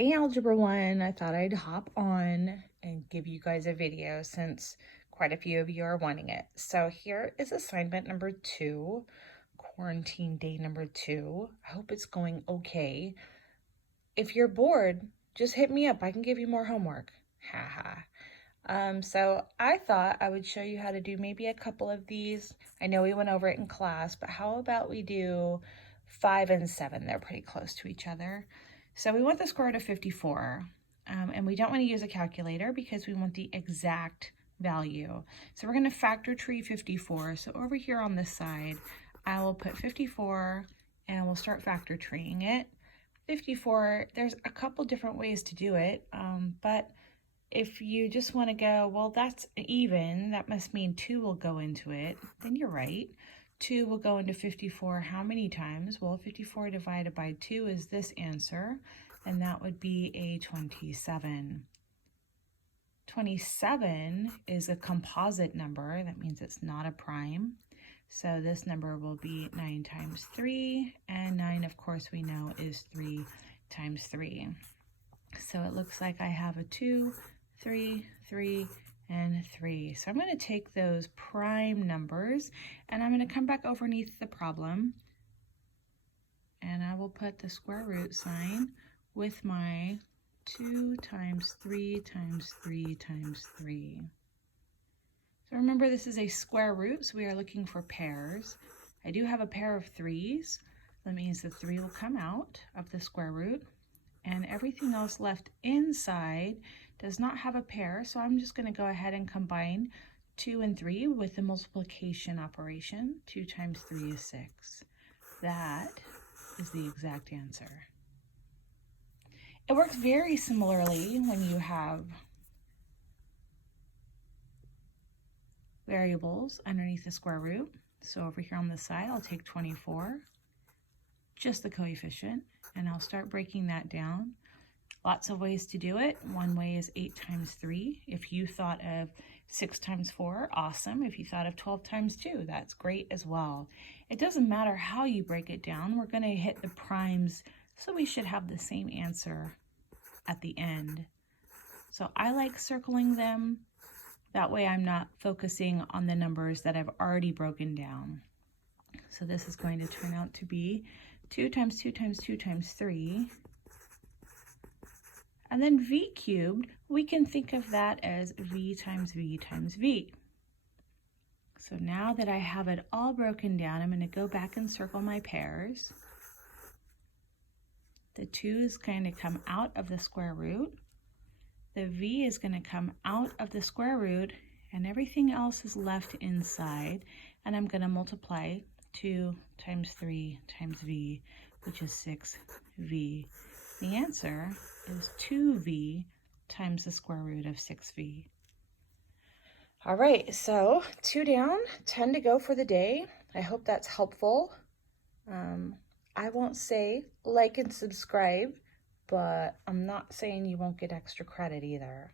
Hey Algebra 1, I thought I'd hop on and give you guys a video since quite a few of you are wanting it. So here is assignment number 2, quarantine day number 2. I hope it's going okay. If you're bored, just hit me up. I can give you more homework. Haha. So I thought I would show you how to do maybe a couple of these. I know we went over it in class, but how about we do 5 and 7? They're pretty close to each other. So we want the square root of 54, and we don't want to use a calculator because we want the exact value. So we're going to factor tree 54. So over here on this side, I will put 54 and we'll start factor treeing it. 54, there's a couple different ways to do it, but if you just want to go, well, that's even, that must mean 2 will go into it, then you're right. 2 will go into 54 how many times? Well, 54 divided by 2 is this answer, and that would be a 27. 27 is a composite number. That means it's not a prime. So this number will be 9 times 3, and 9, of course, we know is 3 times 3. So it looks like I have a 2, 3, 3, and 3. So I'm going to take those prime numbers and I'm going to come back underneath the problem and I will put the square root sign with my 2 times 3 times 3 times 3. So remember, this is a square root, so we are looking for pairs. I do have a pair of 3's. That means the 3 will come out of the square root, and everything else left inside does not have a pair, so I'm just going to go ahead and combine 2 and 3 with the multiplication operation. 2 times 3 is 6. That is the exact answer. It works very similarly when you have variables underneath the square root. So over here on the side, I'll take 24, just the coefficient, and I'll start breaking that down. Lots of ways to do it. One way is 8 times 3. If you thought of 6 times 4, awesome. If you thought of 12 times 2, that's great as well. It doesn't matter how you break it down. We're going to hit the primes, so we should have the same answer at the end. So I like circling them. That way I'm not focusing on the numbers that I've already broken down. So this is going to turn out to be 2 times 2 times 2 times 3. And then v cubed, we can think of that as v times v times v. So now that I have it all broken down, I'm going to go back and circle my pairs. The 2 is going to come out of the square root. The v is going to come out of the square root, and everything else is left inside. And I'm going to multiply 2 times 3 times v, which is 6v. The answer is 2v times the square root of 6v. All right, so 2 down, 10 to go for the day. I hope that's helpful. I won't say like and subscribe, but I'm not saying you won't get extra credit either.